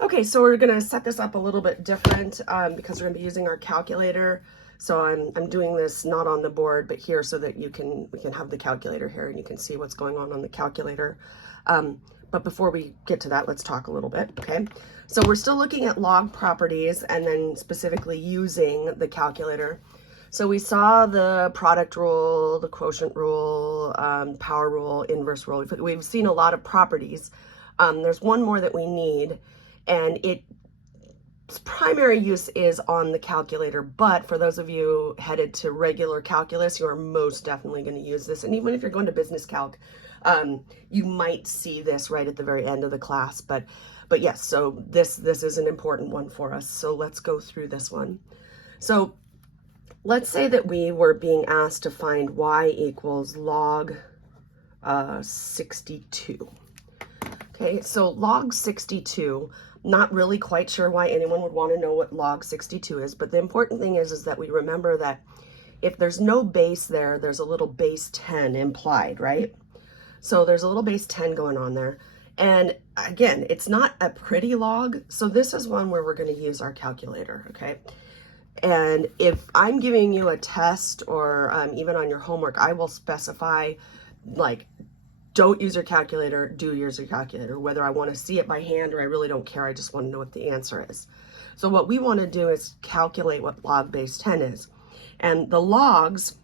Okay, so we're gonna set this up a little bit different because we're gonna be using our calculator. So I'm doing this not on the board, but here so that we can have the calculator here and you can see what's going on the calculator. But before we get to that, let's talk a little bit, okay? So we're still looking at log properties and then specifically using the calculator. So we saw the product rule, the quotient rule, power rule, inverse rule. We've seen a lot of properties. There's one more that we need, and its primary use is on the calculator, but for those of you headed to regular calculus, you are most definitely going to use this. And even if you're going to business calc, you might see this right at the very end of the class. But yes, so this is an important one for us. So let's go through this one. So let's say that we were being asked to find y equals log 62. Okay, so log 62, not really quite sure why anyone would want to know what log 62 is, but the important thing is that we remember that if there's no base there, there's a little base 10 implied, right? So there's a little base 10 going on there. And again, it's not a pretty log, so this is one where we're going to use our calculator, okay? And if I'm giving you a test or even on your homework, I will specify like, don't use your calculator, do use your calculator, whether I want to see it by hand or I really don't care. I just want to know what the answer is. So what we want to do is calculate what log base 10 is. And the logs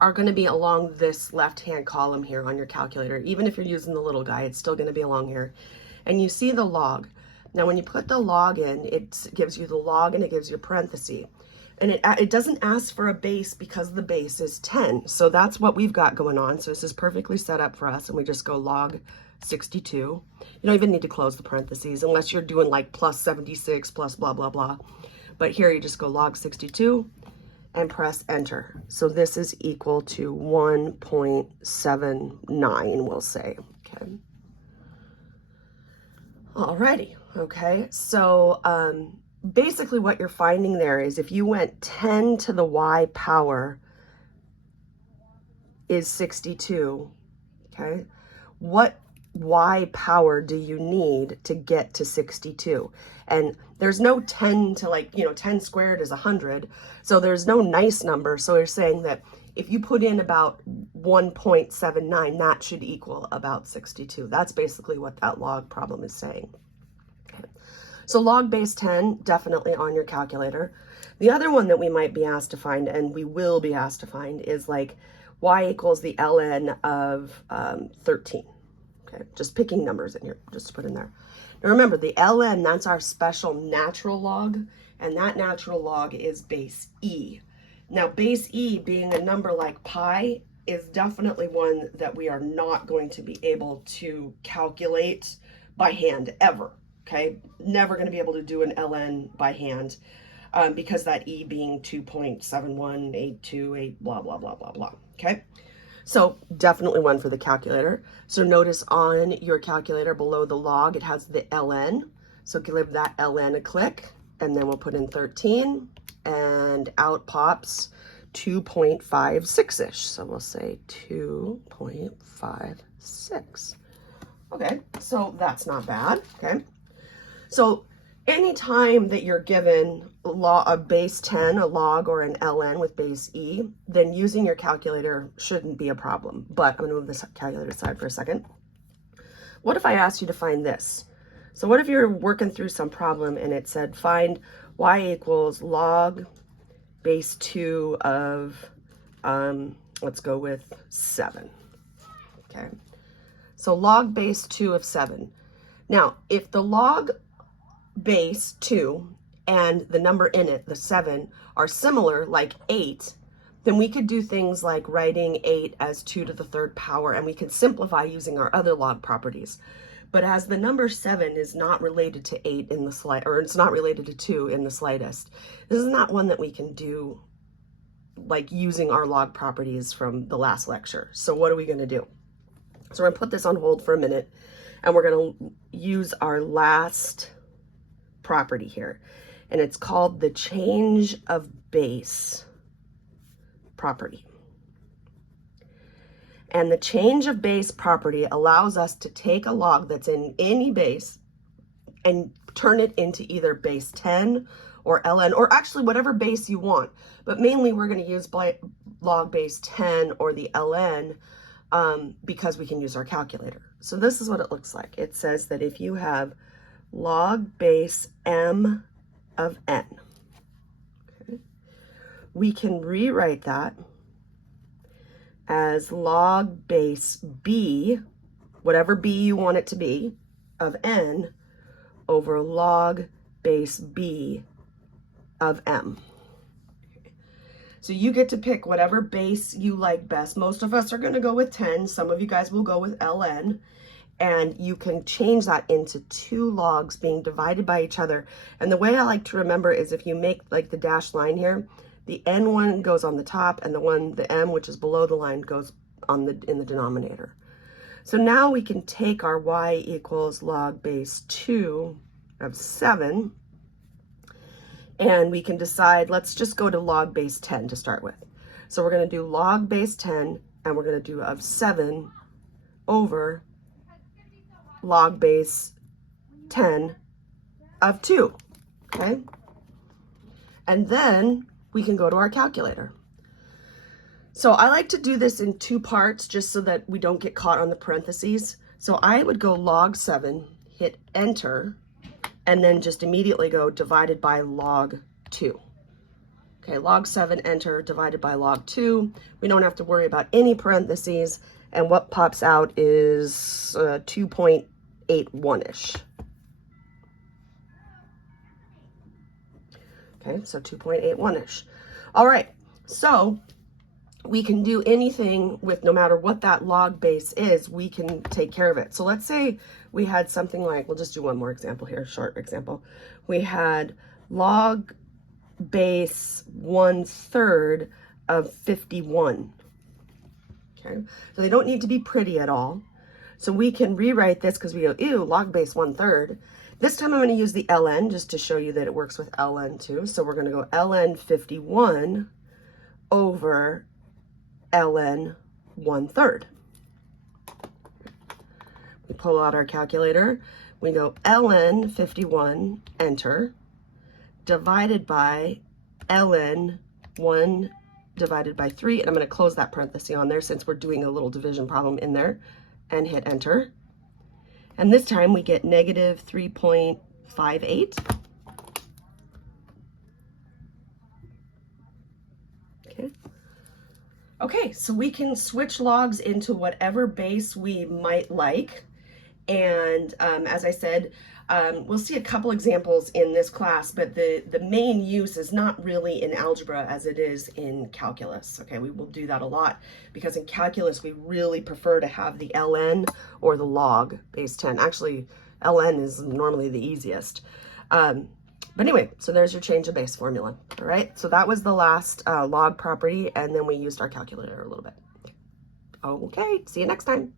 are going to be along this left-hand column here on your calculator. Even if you're using the little guy, it's still going to be along here. And you see the log. Now, when you put the log in, it gives you the log and it gives you a parenthesis. And it doesn't ask for a base because the base is 10. So that's what we've got going on. So this is perfectly set up for us. And we just go log 62. You don't even need to close the parentheses unless you're doing like plus 76 plus blah, blah, blah. But here you just go log 62 and press enter. So this is equal to 1.79, we'll say, okay. Alrighty, okay. So basically what you're finding there is if you went 10 to the y power is 62, okay? What y power do you need to get to 62? And there's no 10 to 10 squared is 100. So there's no nice number. So you're saying that if you put in about 1.79, that should equal about 62. That's basically what that log problem is saying. Okay. So log base 10, definitely on your calculator. The other one that we might be asked to find, and we will be asked to find, is like y equals the ln of 13. Okay, just picking numbers in here, just to put in there. Now remember, the ln, that's our special natural log, and that natural log is base e. Now base e being a number like pi is definitely one that we are not going to be able to calculate by hand ever, okay? Never going to be able to do an ln by hand because that e being 2.71828 blah, blah, blah, blah, blah, okay? So definitely one for the calculator. So notice on your calculator below the log, it has the ln. So give that ln a click, and then we'll put in 13, and out pops 2.56-ish. So we'll say 2.56. Okay, so that's not bad, okay? So anytime that you're given a base 10, a log or an ln with base e, then using your calculator shouldn't be a problem. But I'm going to move this calculator aside for a second. What if I asked you to find this? So what if you're working through some problem and it said find y equals log base 2 of, let's go with 7. Okay. So log base 2 of 7. Now, if the log base 2 and the number in it, the 7, are similar, like 8, then we could do things like writing 8 as 2 to the 3rd power, and we can simplify using our other log properties. But as the number 7 is not related to 8 in the or it's not related to 2 in the slightest, this is not one that we can do like using our log properties from the last lecture. So what are we going to do? So we're going to put this on hold for a minute, and we're going to use our last property here, and it's called the change of base property. And the change of base property allows us to take a log that's in any base and turn it into either base 10 or ln, or actually whatever base you want. But mainly we're going to use log base 10 or the ln because we can use our calculator. So this is what it looks like. It says that if you have log base m of n, okay, we can rewrite that as log base b, whatever b you want it to be, of n over log base b of m. So you get to pick whatever base you like best. Most of us are going to go with 10. Some of you guys will go with ln. And you can change that into two logs being divided by each other. And the way I like to remember is if you make like the dashed line here, the n one goes on the top and the m, which is below the line, goes on in the denominator. So now we can take our y equals log base 2 of 7, and we can decide, let's just go to log base 10 to start with. So we're going to do log base 10, and we're going to do of 7 over log base 10 of 2, okay? And then we can go to our calculator. So I like to do this in two parts just so that we don't get caught on the parentheses. So I would go log 7, hit enter, and then just immediately go divided by log 2. Okay, log 7, enter, divided by log 2. We don't have to worry about any parentheses, and what pops out is 2.81-ish. Okay, so 2.81-ish. All right, so we can do anything with, no matter what that log base is, we can take care of it. So let's say we had something like, we'll just do one more example here, short example. We had log base 1/3 of 51. Okay, so they don't need to be pretty at all. So we can rewrite this because we go, ew, log base 1/3. This time I'm going to use the ln just to show you that it works with ln too. So we're going to go ln 51 over ln 1/3. We pull out our calculator. We go ln 51, enter, divided by ln 1 divided by 3. And I'm going to close that parenthesis on there since we're doing a little division problem in there, and hit enter. And this time we get negative 3.58. Okay, so we can switch logs into whatever base we might like. And as I said, we'll see a couple examples in this class, but the main use is not really in algebra as it is in calculus. Okay, we will do that a lot because in calculus, we really prefer to have the ln or the log base 10. Actually, ln is normally the easiest. But anyway, so there's your change of base formula. All right, so that was the last log property, and then we used our calculator a little bit. Okay, see you next time.